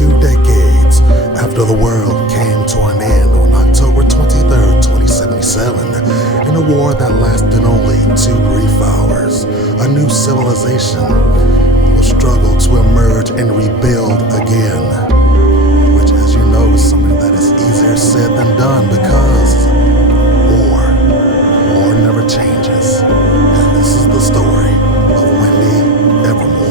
2 decades after the world came to an end on October 23rd, 2077, in a war that lasted only 2 brief hours, a new civilization will struggle to emerge and rebuild again, which, as you know, is something that is easier said than done because war never changes. And this is the story of Wendy Evermore.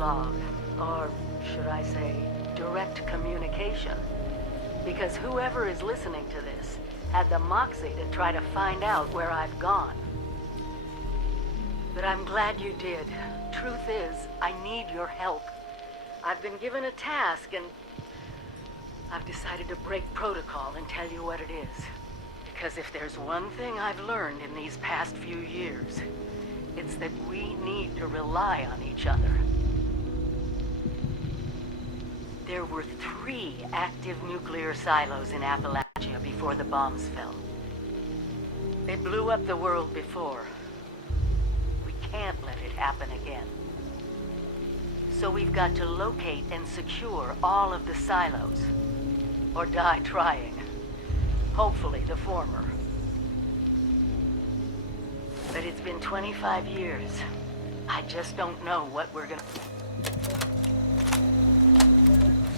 log, or should I say, direct communication. Because whoever is listening to this had the moxie to try to find out where I've gone. But I'm glad you did. Truth is, I need your help. I've been given a task and I've decided to break protocol and tell you what it is. Because if there's one thing I've learned in these past few years, it's that we need to rely on each other. There were 3 active nuclear silos in Appalachia before the bombs fell. They blew up the world before. We can't let it happen again. So we've got to locate and secure all of the silos. Or die trying. Hopefully the former. But it's been 25 years. I just don't know what we're gonna...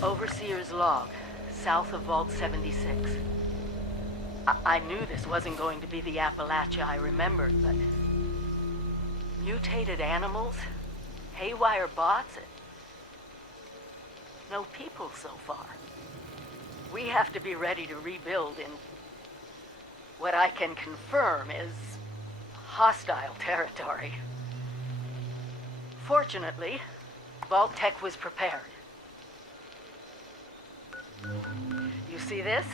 Overseer's log, south of Vault 76. I knew this wasn't going to be the Appalachia I remembered, but... Mutated animals? Haywire bots? No people so far. We have to be ready to rebuild in... what I can confirm is... hostile territory. Fortunately, Vault Tech was prepared. You see this?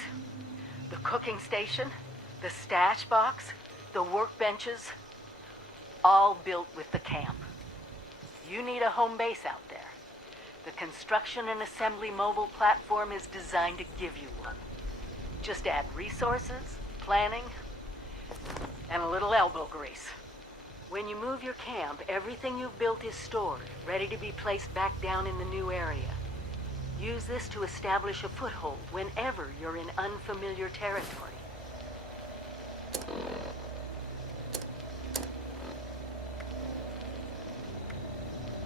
The cooking station, the stash box, the workbenches, all built with the camp. You need a home base out there. The construction and assembly mobile platform is designed to give you one. Just add resources, planning, and a little elbow grease. When you move your camp, everything you've built is stored, ready to be placed back down in the new area. Use this to establish a foothold whenever you're in unfamiliar territory.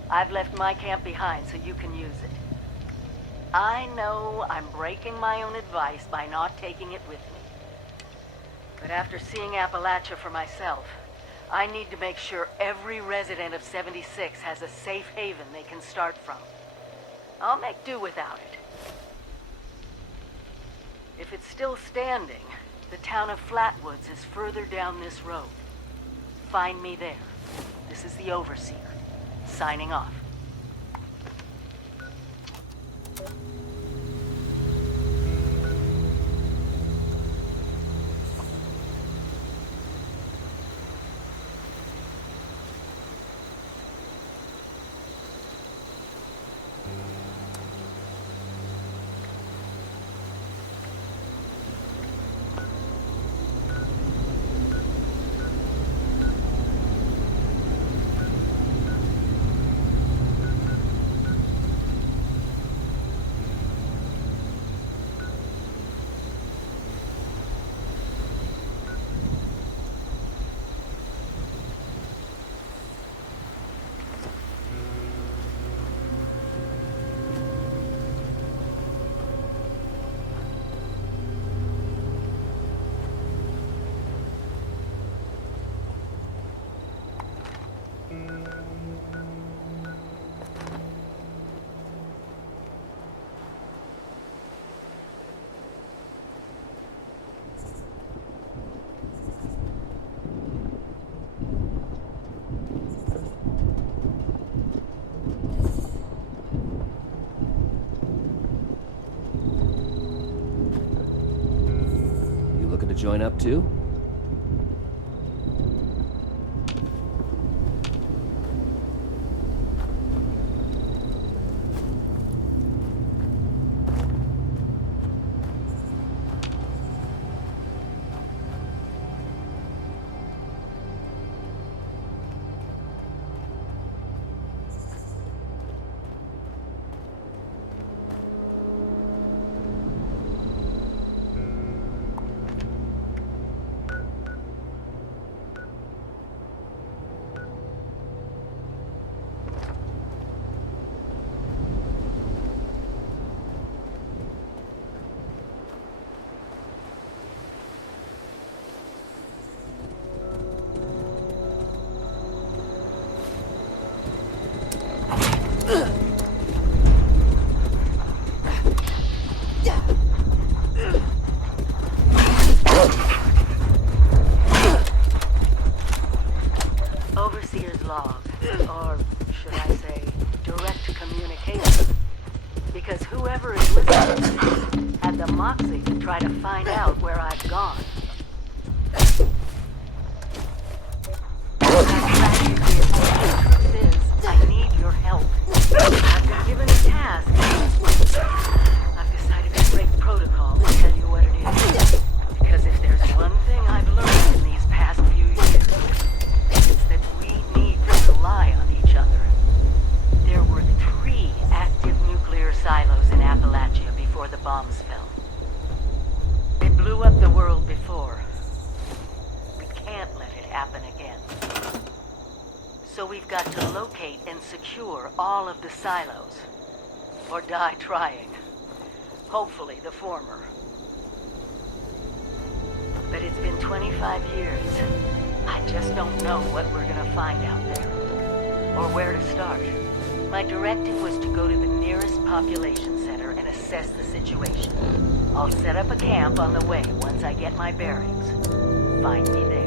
I've left my camp behind so you can use it. I know I'm breaking my own advice by not taking it with me. But after seeing Appalachia for myself, I need to make sure every resident of 76 has a safe haven they can start from. I'll make do without it. If it's still standing, the town of Flatwoods is further down this road. Find me there. This is the Overseer, signing off. Join up too? Overseer's log, or should I say, direct communication. Because whoever is listening to this had the moxie to try to find out where I've gone. we've got to locate and secure all of the silos. Or die trying. Hopefully the former. But it's been 25 years. I just don't know what we're gonna find out there. Or where to start. My directive was to go to the nearest population center and assess the situation. I'll set up a camp on the way once I get my bearings. Find me there.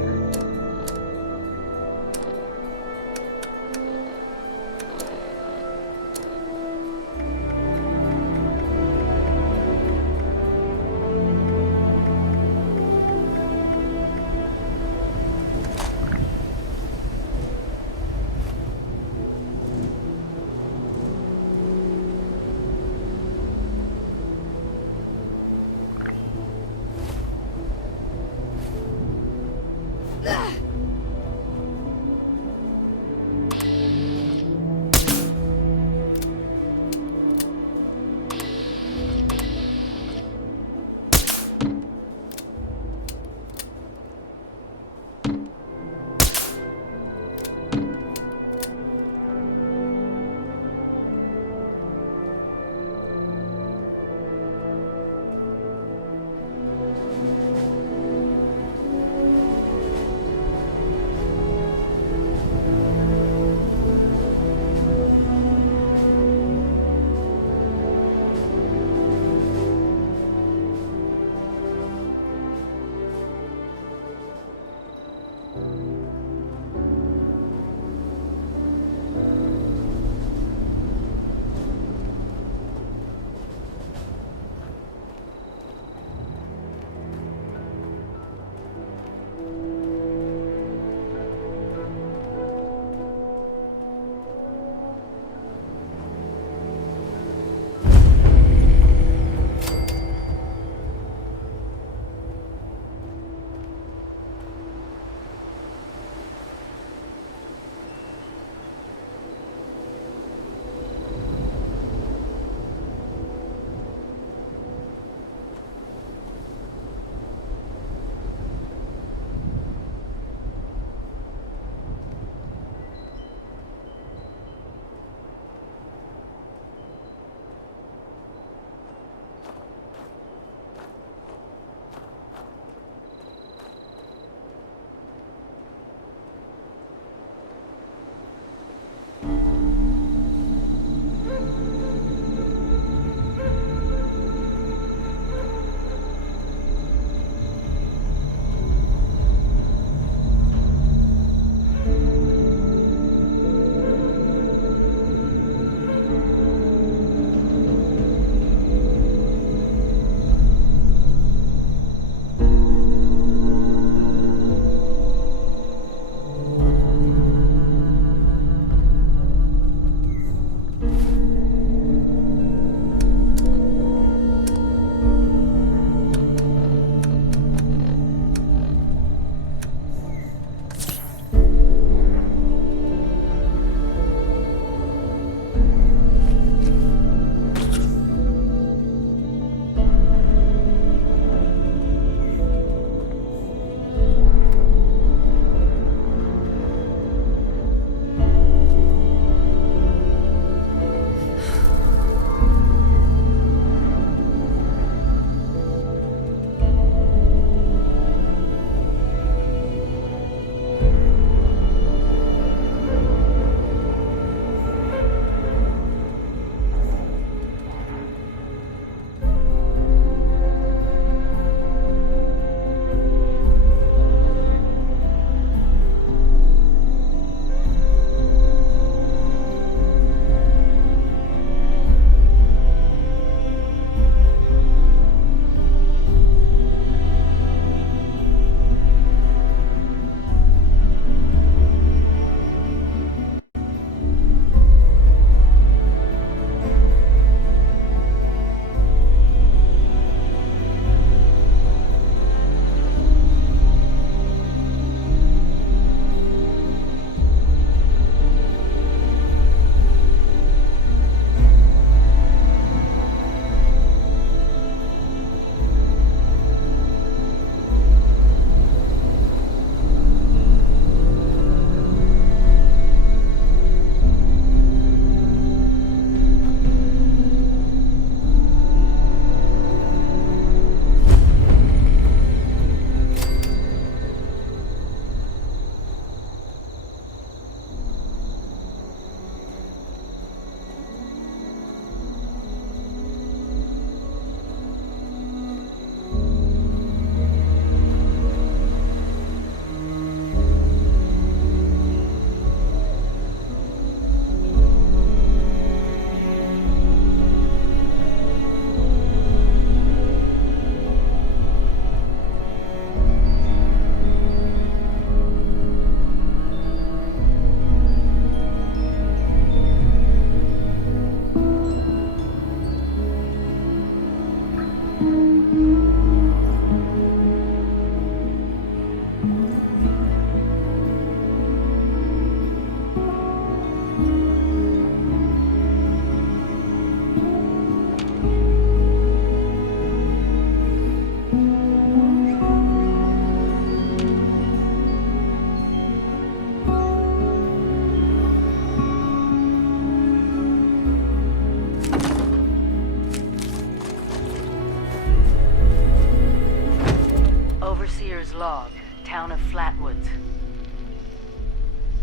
log, town of Flatwoods.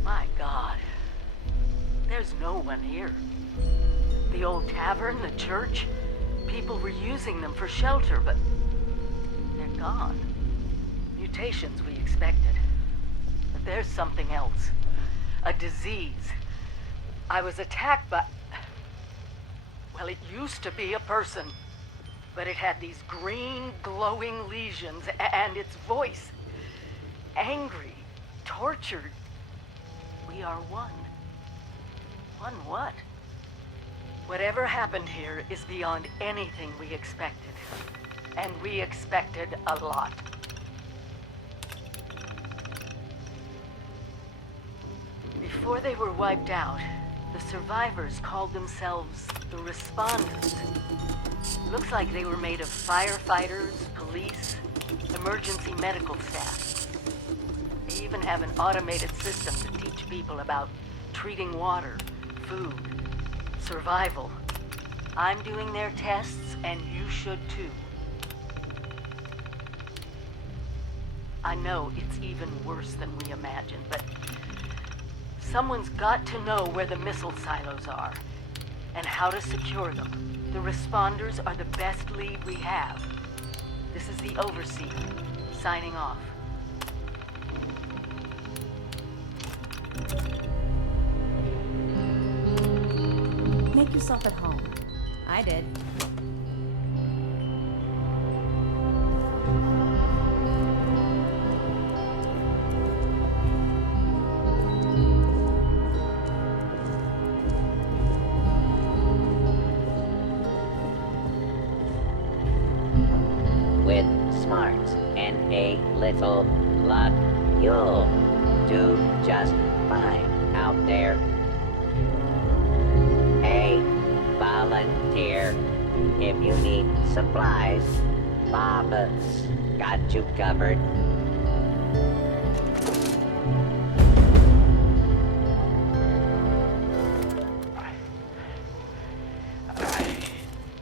My God. There's no one here. The old tavern, the church, people were using them for shelter, but they're gone. Mutations we expected. But there's something else. A disease. I was attacked by... Well, it used to be a person. But it had these green, glowing lesions, and its voice. Angry, tortured. We are one. One what? Whatever happened here is beyond anything we expected. And we expected a lot. Before they were wiped out, the survivors called themselves the Responders. Looks like they were made of firefighters, police, emergency medical staff. They even have an automated system to teach people about treating water, food, survival. I'm doing their tests, and you should too. I know it's even worse than we imagined, but someone's got to know where the missile silos are, and how to secure them. The Responders are the best lead we have. This is the Overseer, signing off. Make yourself at home. I did. With smarts and a little luck, you'll do just fine out there. Hey, volunteer, if you need supplies, Baba's got you covered.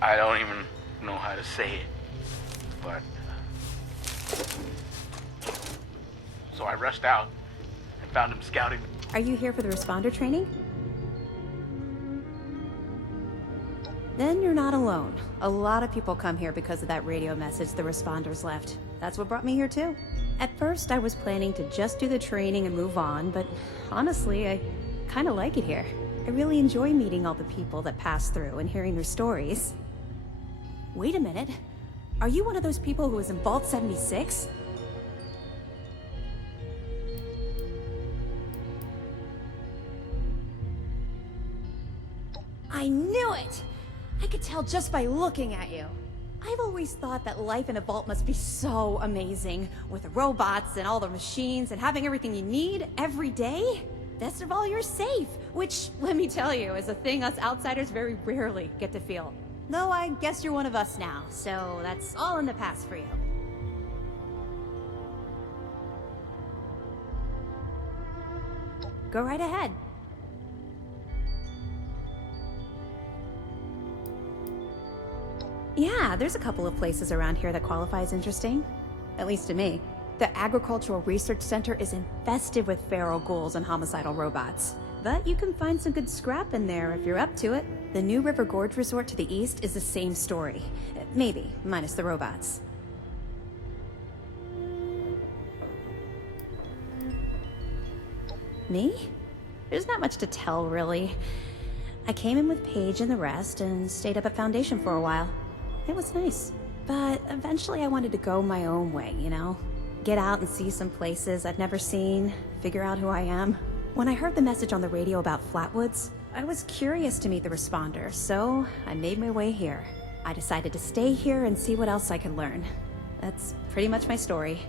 I don't even know how to say it, but... So I rushed out and found him scouting. Are you here for the responder training? Then you're not alone. A lot of people come here because of that radio message the responders left. That's what brought me here too. At first, I was planning to just do the training and move on, but honestly, I kind of like it here. I really enjoy meeting all the people that pass through and hearing their stories. Wait a minute. Are you one of those people who was in Vault 76? I knew it! I could tell just by looking at you. I've always thought that life in a vault must be so amazing, with the robots and all the machines and having everything you need every day. Best of all, you're safe, which, let me tell you, is a thing us outsiders very rarely get to feel. Though I guess you're one of us now, so that's all in the past for you. Go right ahead. Yeah, there's a couple of places around here that qualify as interesting. At least to me. The Agricultural Research Center is infested with feral ghouls and homicidal robots. But you can find some good scrap in there if you're up to it. The New River Gorge Resort to the east is the same story. Maybe, minus the robots. Me? There's not much to tell, really. I came in with Paige and the rest and stayed up at Foundation for a while. It was nice. But eventually I wanted to go my own way, you know? Get out and see some places I've never seen, figure out who I am. When I heard the message on the radio about Flatwoods, I was curious to meet the responder, so I made my way here. I decided to stay here and see what else I could learn. That's pretty much my story.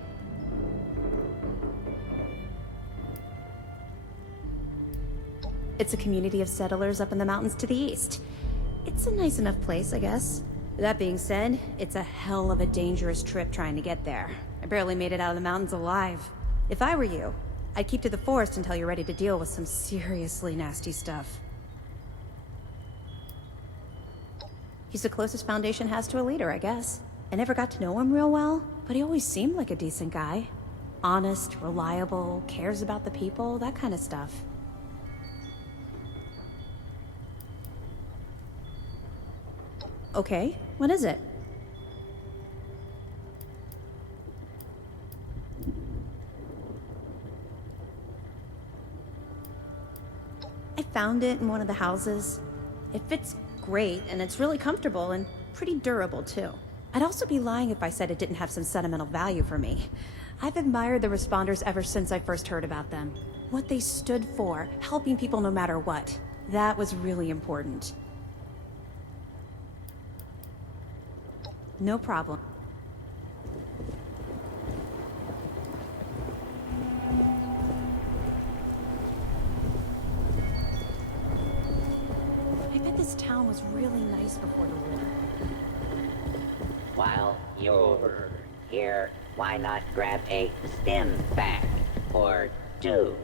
It's a community of settlers up in the mountains to the east. It's a nice enough place, I guess. That being said, it's a hell of a dangerous trip trying to get there. I barely made it out of the mountains alive. If I were you, I'd keep to the forest until you're ready to deal with some seriously nasty stuff. He's the closest Foundation has to a leader, I guess. I never got to know him real well, but he always seemed like a decent guy. Honest, reliable, cares about the people, that kind of stuff. Okay, what is it? I found it in one of the houses. It fits great, and it's really comfortable and pretty durable, too. I'd also be lying if I said it didn't have some sentimental value for me. I've admired the responders ever since I first heard about them. What they stood for, helping people no matter what. That was really important. No problem. I bet this town was really nice before the war. While you're here, why not grab a stim pack or two?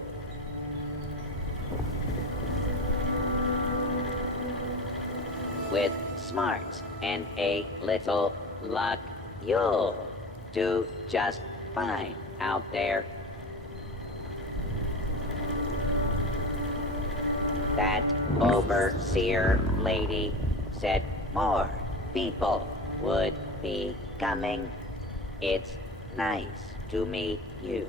With smarts and a little luck, you'll do just fine out there. That overseer lady said more people would be coming. It's nice to meet you.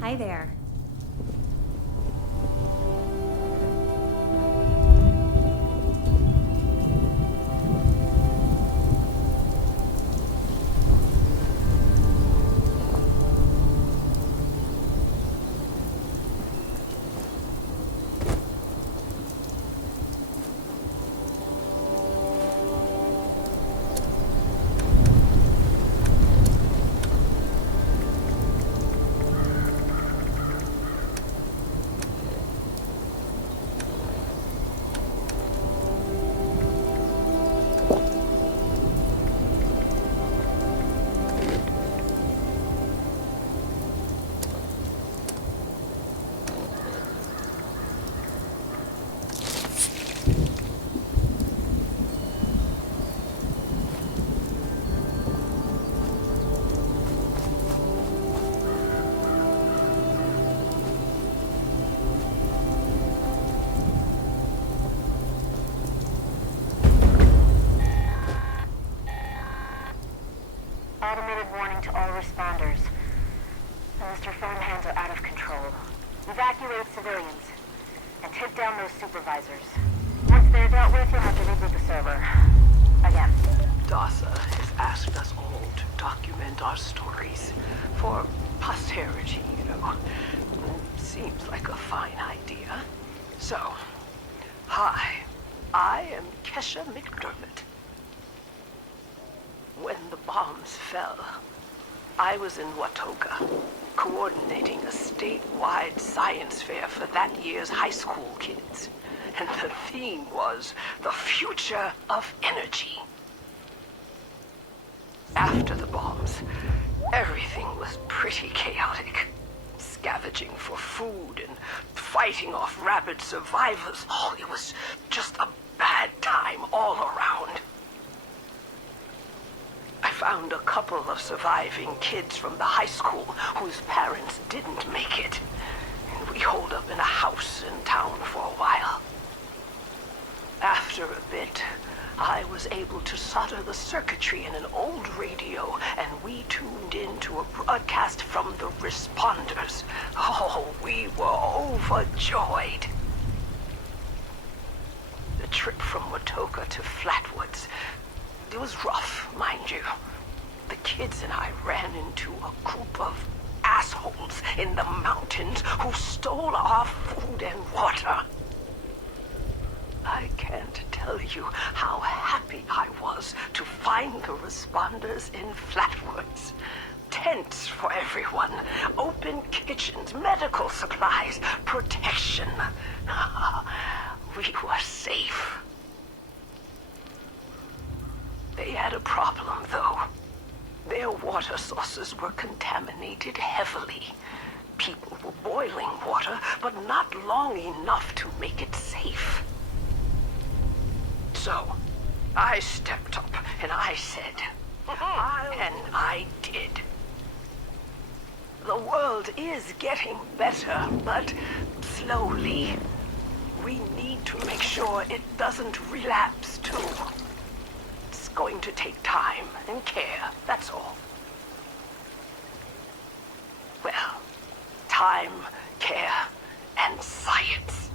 Hi there. automated warning to all responders. Mr. Farmhands are out of control. Evacuate civilians, and take down those supervisors. Once they're dealt with, you'll have to reboot the server. Again. DASA has asked us all to document our stories for posterity, you know. Seems like a fine idea. So, hi, I am Kesha McDermott. When the bombs fell, I was in Watoga, coordinating a statewide science fair for that year's high school kids. And the theme was the future of energy. After the bombs, everything was pretty chaotic. Scavenging for food and fighting off rabid survivors. Oh, it was just a bad time all around. I found a couple of surviving kids from the high school whose parents didn't make it. And we holed up in a house in town for a while. After a bit, I was able to solder the circuitry in an old radio, and we tuned into a broadcast from the responders. Oh, we were overjoyed. The trip from Watoga to Flatwoods, it was rough, mind you. The kids and I ran into a group of assholes in the mountains who stole our food and water. I can't tell you how happy I was to find the responders in Flatwoods. Tents for everyone, open kitchens, medical supplies, protection. We were safe. They had a problem, though. Their water sources were contaminated heavily. People were boiling water, but not long enough to make it safe. So, I stepped up and I said, and I did. The world is getting better, but slowly. We need to make sure it doesn't relapse too. It's going to take time and care, that's all. Well, time, care, and science.